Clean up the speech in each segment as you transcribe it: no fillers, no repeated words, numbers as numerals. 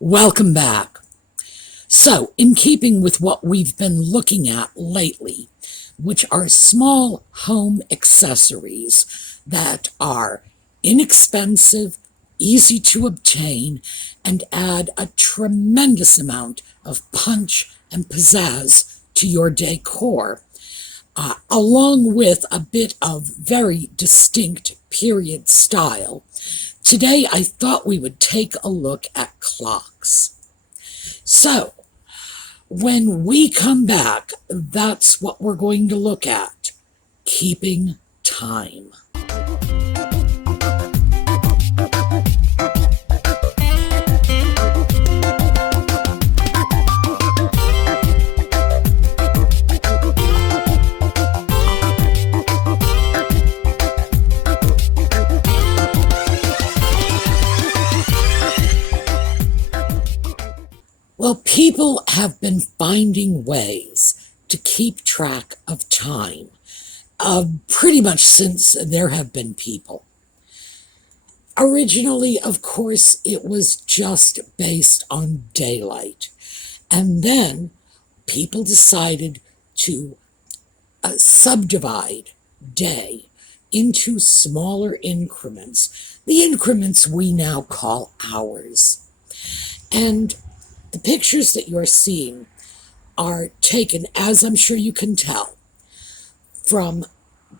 Welcome back. So, in keeping with what we've been looking at lately, which are small home accessories that are inexpensive, easy to obtain, and add a tremendous amount of punch and pizzazz to your decor, along with a bit of very distinct period style, today I thought we would take a look at clocks. So, when we come back, that's what we're going to look at: keeping time. Well, people have been finding ways to keep track of time, pretty much since there have been people. Originally, of course, it was just based on daylight. And then people decided to subdivide day into smaller increments, the increments we now call hours. And the pictures that you're seeing are taken, as I'm sure you can tell, from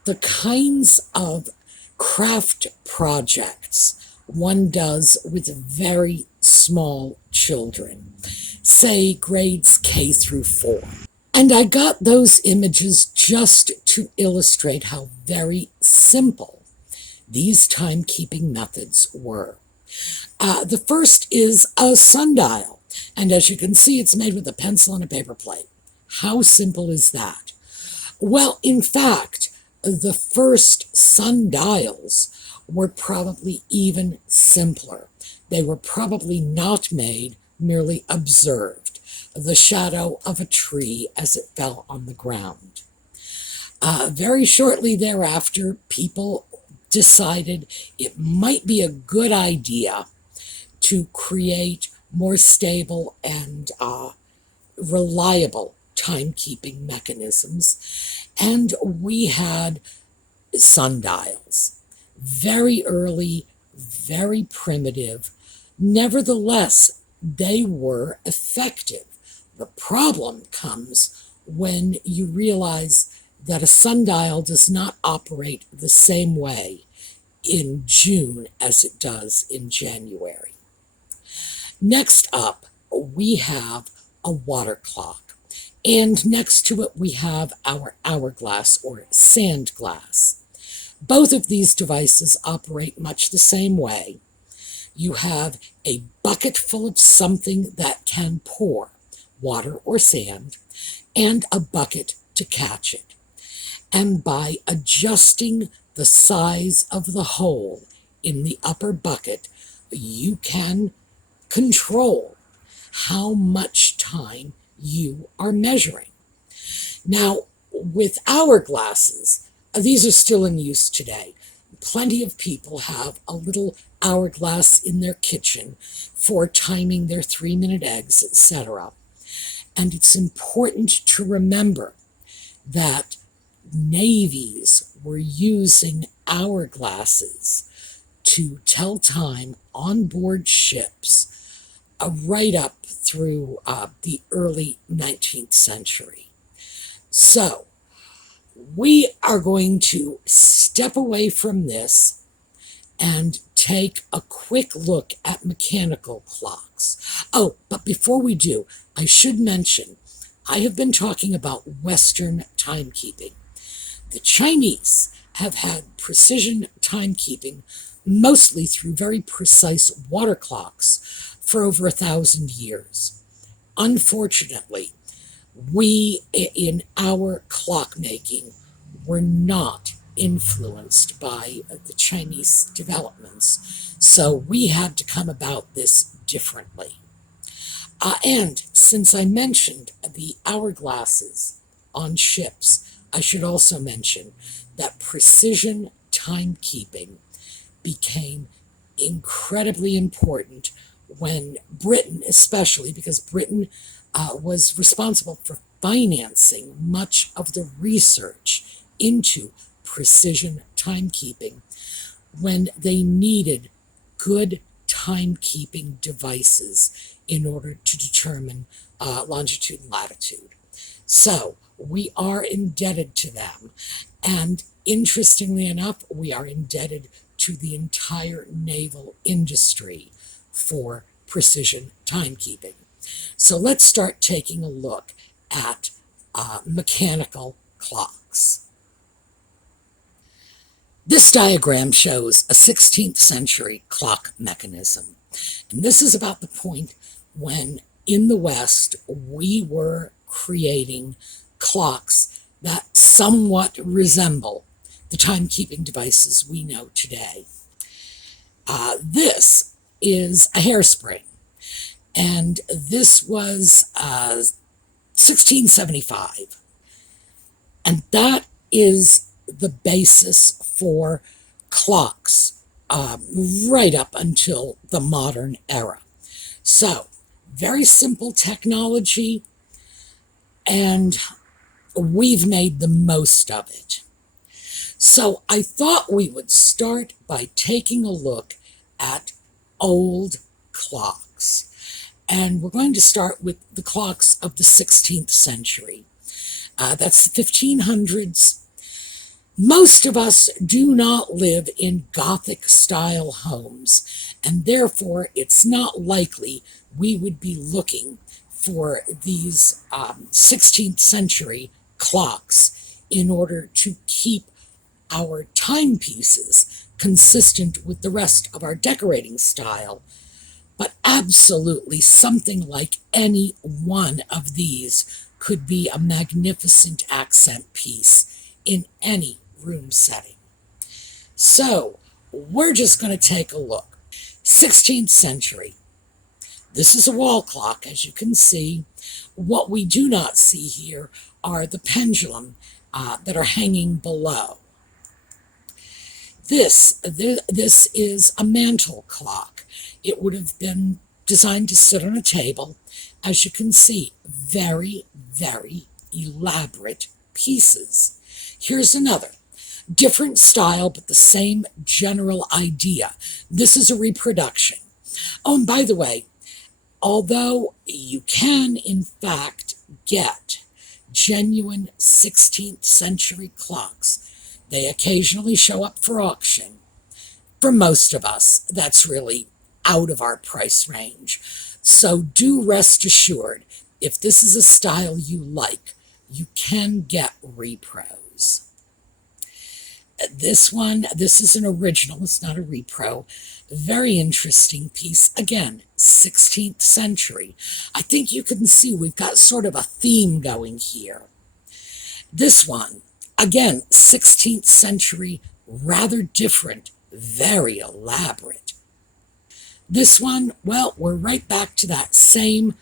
the kinds of craft projects one does with very small children, say grades K through 4. And I got those images just to illustrate how very simple these timekeeping methods were. The first is a sundial. And as you can see, it's made with a pencil and a paper plate. How simple is that? Well, in fact, the first sundials were probably even simpler. They were probably not made, merely observed, the shadow of a tree as it fell on the ground. Very shortly thereafter, people decided it might be a good idea to create more stable and reliable timekeeping mechanisms, and we had sundials. Very early, very primitive. Nevertheless, they were effective. The problem comes when you realize that a sundial does not operate the same way in June as it does in January. Next up, we have a water clock, and next to it we have our hourglass or sand glass. Both of these devices operate much the same way. You have a bucket full of something that can pour, water or sand, and a bucket to catch it. And by adjusting the size of the hole in the upper bucket, you can control how much time you are measuring. Now, with hourglasses, these are still in use today. Plenty of people have a little hourglass in their kitchen for timing their 3-minute eggs, etc. And it's important to remember that navies were using hourglasses to tell time on board ships right up through the early 19th century. So we are going to step away from this and take a quick look at mechanical clocks. Oh, but before we do, I should mention, I have been talking about Western timekeeping. The Chinese have had precision timekeeping mostly through very precise water clocks for over 1,000 years. Unfortunately, we in our clockmaking were not influenced by the Chinese developments, so we had to come about this differently. And since I mentioned the hourglasses on ships, I should also mention that precision timekeeping became incredibly important when Britain, especially because Britain was responsible for financing much of the research into precision timekeeping, when they needed good timekeeping devices in order to determine longitude and latitude. So we are indebted to them. And interestingly enough, we are indebted to the entire naval industry for precision timekeeping. So let's start taking a look at mechanical clocks. This diagram shows a 16th century clock mechanism. And this is about the point when in the West we were creating clocks that somewhat resemble the timekeeping devices we know today. This is a hairspring, and this was 1675. And that is the basis for clocks right up until the modern era. So, very simple technology, and we've made the most of it. So I thought we would start by taking a look at old clocks. And we're going to start with the clocks of the 16th century. That's the 1500s. Most of us do not live in Gothic-style homes, and therefore it's not likely we would be looking for these 16th century clocks in order to keep our timepieces consistent with the rest of our decorating style. But absolutely something like any one of these could be a magnificent accent piece in any room setting. So we're just going to take a look. 16th century. This is a wall clock, as you can see. What we do not see here are the pendulum that are hanging below. This is a mantle clock. It would have been designed to sit on a table. As you can see, very, very elaborate pieces. Here's another. Different style, but the same general idea. This is a reproduction. Oh, and by the way, although you can, in fact, get genuine 16th century clocks, they occasionally show up for auction. For most of us, that's really out of our price range. So do rest assured, if this is a style you like, you can get repros. This is an original, it's not a repro. Very interesting piece. Again, 16th century. I think you can see we've got sort of a theme going here. This one, again, 16th century, rather different, very elaborate. This one, well, we're right back to that same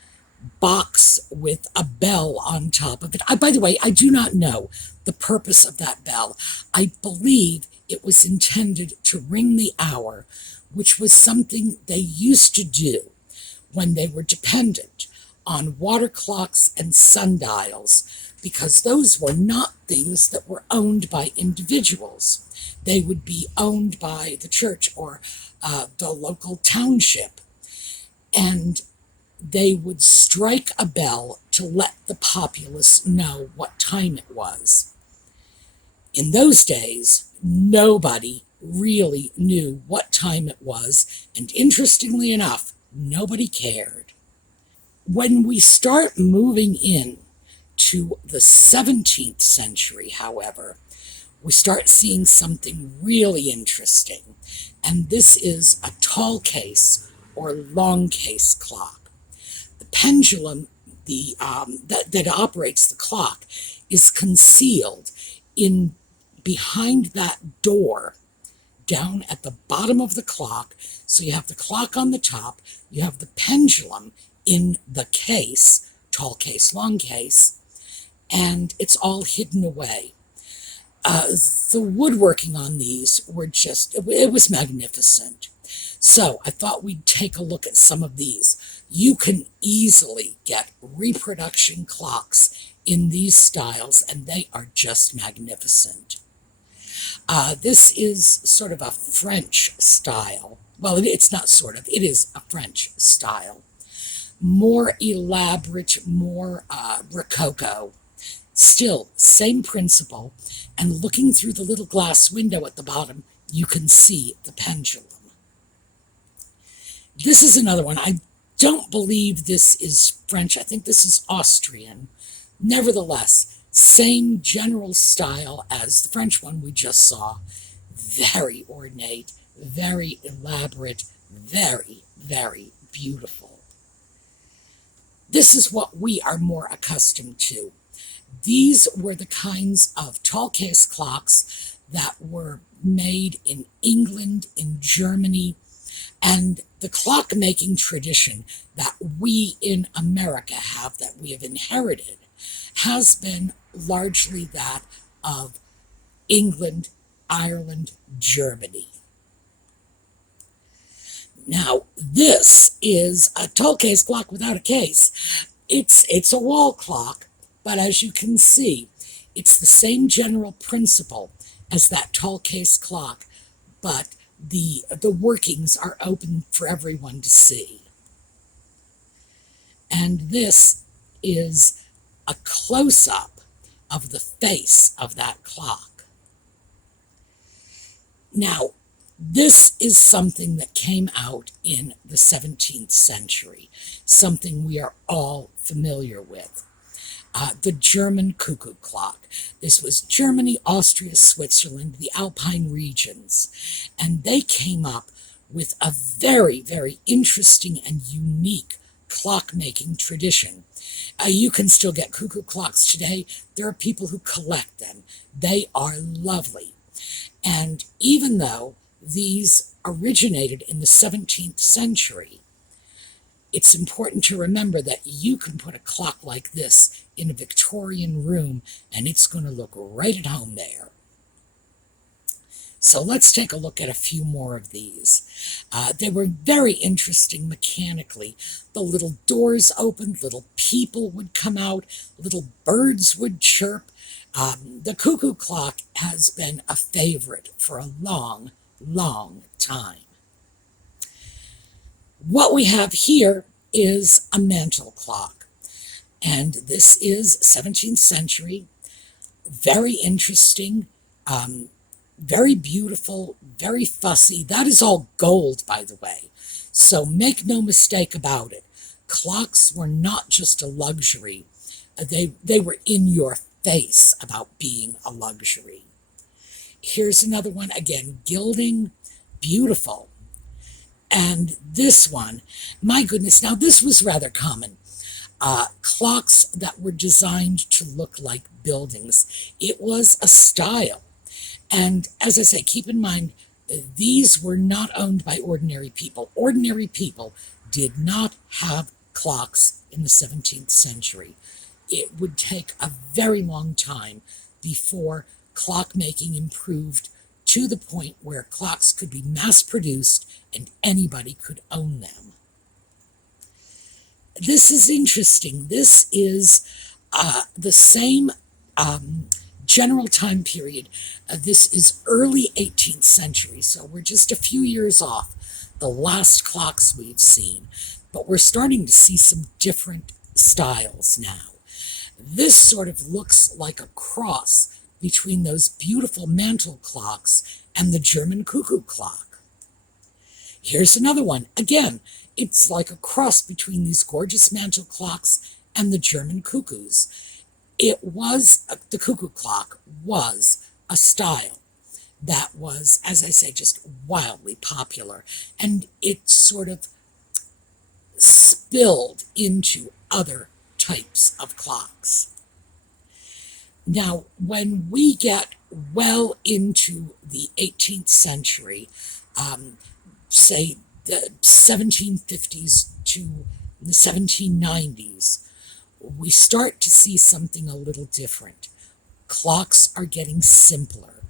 box with a bell on top of it. By the way, I do not know the purpose of that bell. I believe it was intended to ring the hour, which was something they used to do when they were dependent on water clocks and sundials, because those were not things that were owned by individuals. They would be owned by the church or the local township, and they would strike a bell to let the populace know what time it was. In those days, nobody really knew what time it was, and interestingly enough, nobody cared. When we start moving in to the 17th century, however, we start seeing something really interesting, and this is a tall case or long case clock. The pendulum that operates the clock is concealed in behind that door down at the bottom of the clock. So you have the clock on the top, you have the pendulum in the case, tall case, long case, and it's all hidden away. The woodworking on these were it was magnificent. So I thought we'd take a look at some of these. You can easily get reproduction clocks in these styles, and they are just magnificent. This is sort of a French style. Well, it's not sort of, it is a French style. More elaborate, more rococo. Still, same principle, and looking through the little glass window at the bottom, you can see the pendulum. This is another one. I don't believe this is French. I think this is Austrian. Nevertheless, same general style as the French one we just saw. Very ornate, very elaborate, very, very beautiful. This is what we are more accustomed to. These were the kinds of tall case clocks that were made in England, in Germany, and the clock-making tradition that we in America have, that we have inherited, has been largely that of England, Ireland, Germany. Now, this is a tall case clock without a case. It's a wall clock, but as you can see, it's the same general principle as that tall case clock, but the workings are open for everyone to see. And this is a close-up of the face of that clock. Now, this is something that came out in the 17th century, something we are all familiar with. The German cuckoo clock. This was Germany, Austria, Switzerland, the Alpine regions, and they came up with a very, very interesting and unique clock-making tradition. You can still get cuckoo clocks today. There are people who collect them. They are lovely. And even though these originated in the 17th century, it's important to remember that you can put a clock like this in a Victorian room and it's going to look right at home there. So let's take a look at a few more of these. They were very interesting mechanically. The little doors opened, little people would come out, little birds would chirp. The cuckoo clock has been a favorite for a long, long time. What we have here is a mantel clock, and this is 17th century, very interesting, very beautiful, very fussy. That is all gold, by the way, so make no mistake about it. Clocks were not just a luxury. They were in your face about being a luxury. Here's another one, again, gilding, beautiful. And this one, my goodness, now this was rather common. Clocks that were designed to look like buildings. It was a style. And as I say, keep in mind, these were not owned by ordinary people. Ordinary people did not have clocks in the 17th century. It would take a very long time before clockmaking improved to the point where clocks could be mass-produced and anybody could own them. This is interesting. This is the same general time period. This is early 18th century, so we're just a few years off the last clocks we've seen, but we're starting to see some different styles now. This sort of looks like a cross between those beautiful mantel clocks and the German cuckoo clock. Here's another one. Again, it's like a cross between these gorgeous mantel clocks and the German cuckoos. The cuckoo clock was a style that was, as I say, just wildly popular. And it sort of spilled into other types of clocks. Now, when we get well into the 18th century, say the 1750s to the 1790s, we start to see something a little different. Clocks are getting simpler.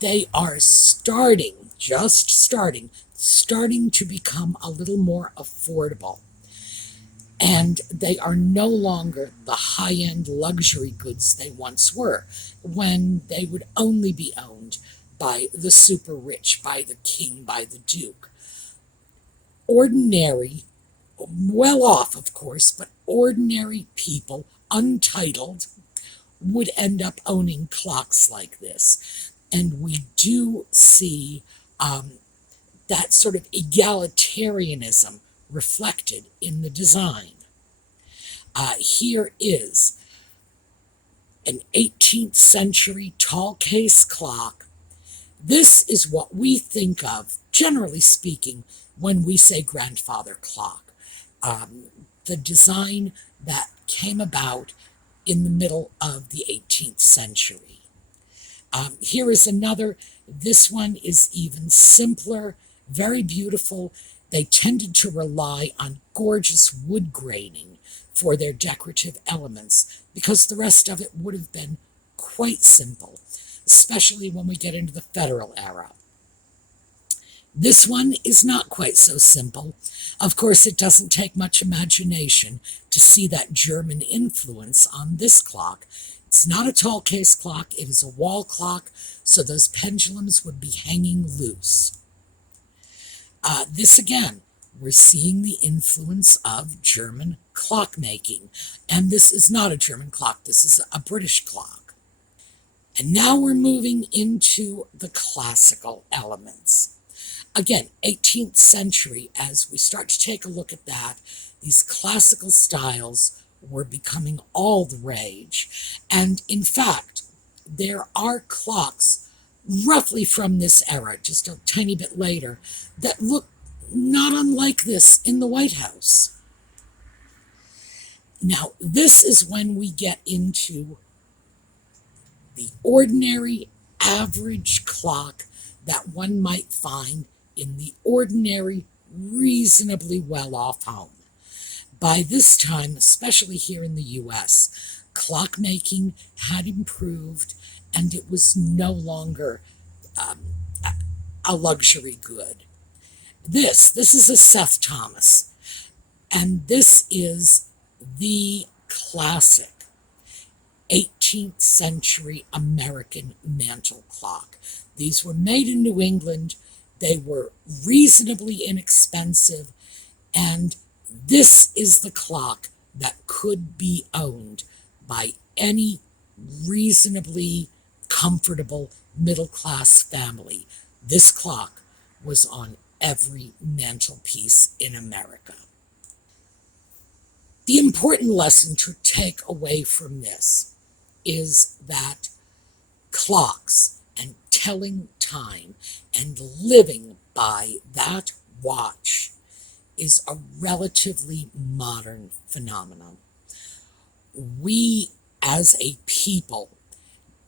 they are just starting to become a little more affordable. And they are no longer the high-end luxury goods they once were, when they would only be owned by the super rich, by the king, by the duke. Ordinary, well off, of course, but ordinary people, untitled, would end up owning clocks like this. And we do see that sort of egalitarianism reflected in the design. Here is an 18th century tall case clock. This is what we think of, generally speaking, when we say grandfather clock. The design that came about in the middle of the 18th century. Here is another. This one is even simpler, very beautiful. They tended to rely on gorgeous wood graining for their decorative elements, because the rest of it would have been quite simple, especially when we get into the Federal era. This one is not quite so simple. Of course, it doesn't take much imagination to see that German influence on this clock. It's not a tall case clock, it is a wall clock, so those pendulums would be hanging loose. This again, we're seeing the influence of German clockmaking. And this is not a German clock, this is a British clock. And now we're moving into the classical elements. Again, 18th century, as we start to take a look at that, these classical styles were becoming all the rage. And in fact, there are clocks roughly from this era, just a tiny bit later, that look not unlike this in the White House. Now, this is when we get into the ordinary, average clock that one might find in the ordinary, reasonably well-off home. By this time, especially here in the U.S., clockmaking had improved, and it was no longer a luxury good. This is a Seth Thomas, and this is the classic 18th century American mantle clock. These were made in New England. They were reasonably inexpensive, and this is the clock that could be owned by any reasonably comfortable middle-class family. This clock was on every mantelpiece in America. The important lesson to take away from this is that clocks and telling time and living by that watch is a relatively modern phenomenon. We, as a people,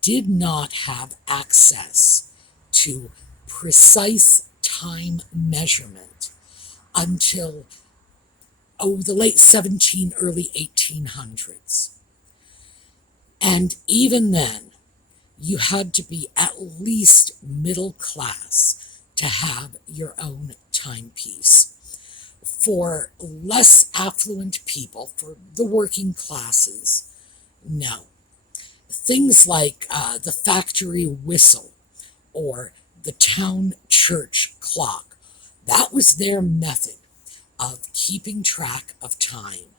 did not have access to precise time measurement until the late early 1800s. And even then, you had to be at least middle class to have your own timepiece. For less affluent people, for the working classes, no. Things like the factory whistle or the town church clock, that was their method of keeping track of time.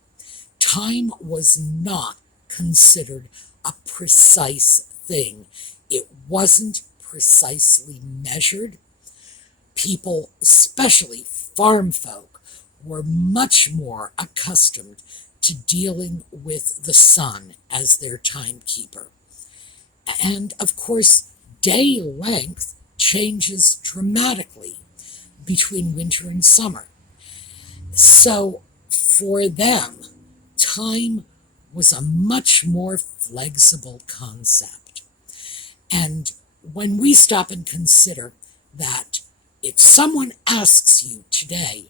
Time was not considered a precise thing. It wasn't precisely measured. People, especially farm folk, were much more accustomed to dealing with the sun as their timekeeper. And of course, day length changes dramatically between winter and summer. So for them, time was a much more flexible concept. And when we stop and consider that if someone asks you today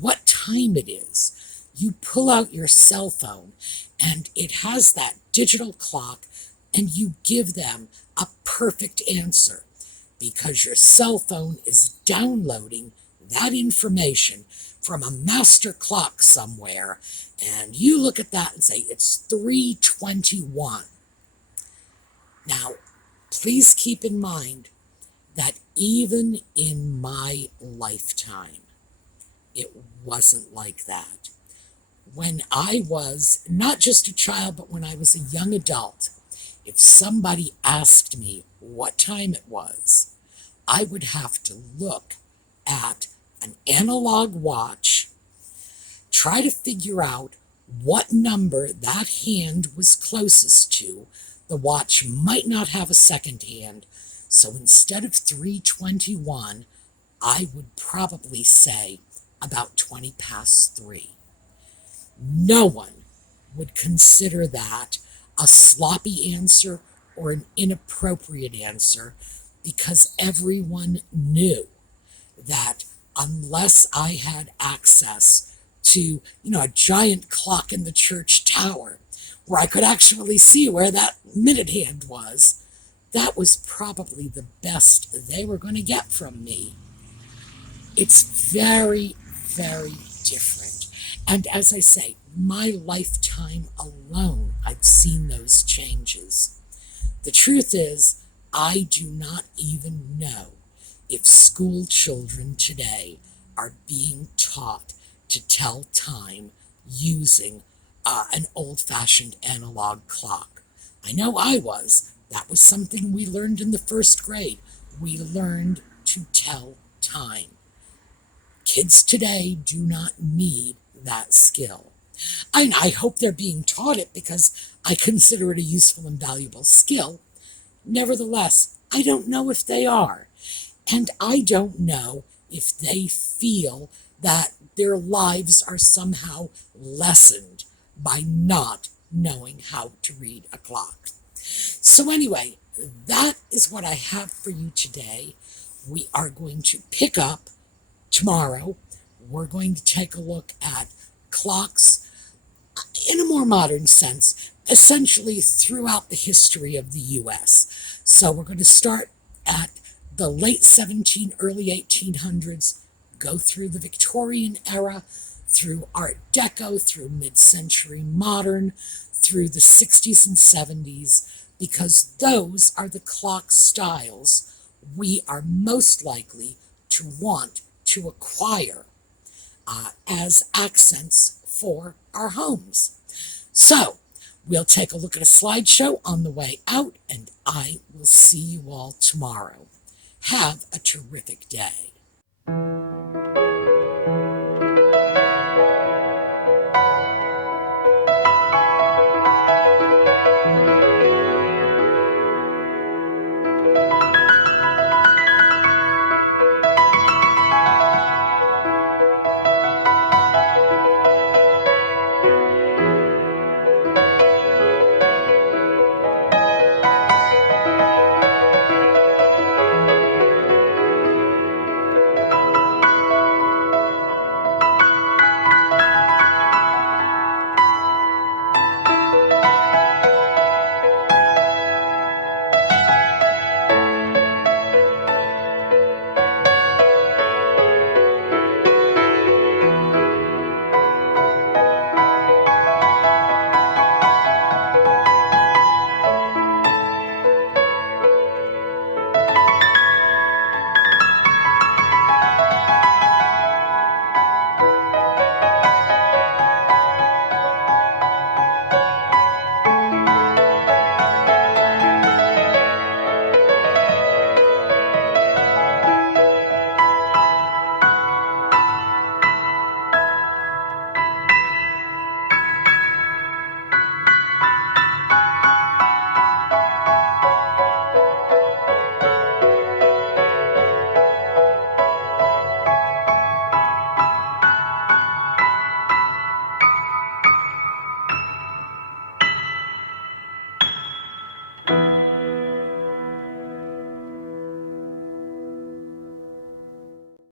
what time it is, you pull out your cell phone and it has that digital clock and you give them a perfect answer. because your cell phone is downloading that information from a master clock somewhere, and you look at that and say, it's 3:21. Now, please keep in mind that even in my lifetime, it wasn't like that. When I was not just a child, but when I was a young adult, if somebody asked me what time it was, I would have to look at an analog watch, try to figure out what number that hand was closest to. The watch might not have a second hand, so instead of 3:21, I would probably say about 20 past 3. No one would consider that a sloppy answer or an inappropriate answer, because everyone knew that unless I had access to, a giant clock in the church tower where I could actually see where that minute hand was, that was probably the best they were going to get from me. It's very, very different. And as I say, my lifetime alone, I've seen those changes. The truth is, I do not even know if school children today are being taught to tell time using an old-fashioned analog clock. I know I was. That was something we learned in the first grade. We learned to tell time. Kids today do not need that skill. And I hope they're being taught it, because I consider it a useful and valuable skill. Nevertheless, I don't know if they are. And I don't know if they feel that their lives are somehow lessened by not knowing how to read a clock. So anyway, that is what I have for you today. We are going to pick up tomorrow. We're going to take a look at clocks in a more modern sense, essentially throughout the history of the U.S. So we're going to start at the late early 1800s, go through the Victorian era, through Art Deco, through mid-century modern, through the 60s and 70s, because those are the clock styles we are most likely to want to acquire as accents for our homes. So we'll take a look at a slideshow on the way out, and I will see you all tomorrow. Have a terrific day.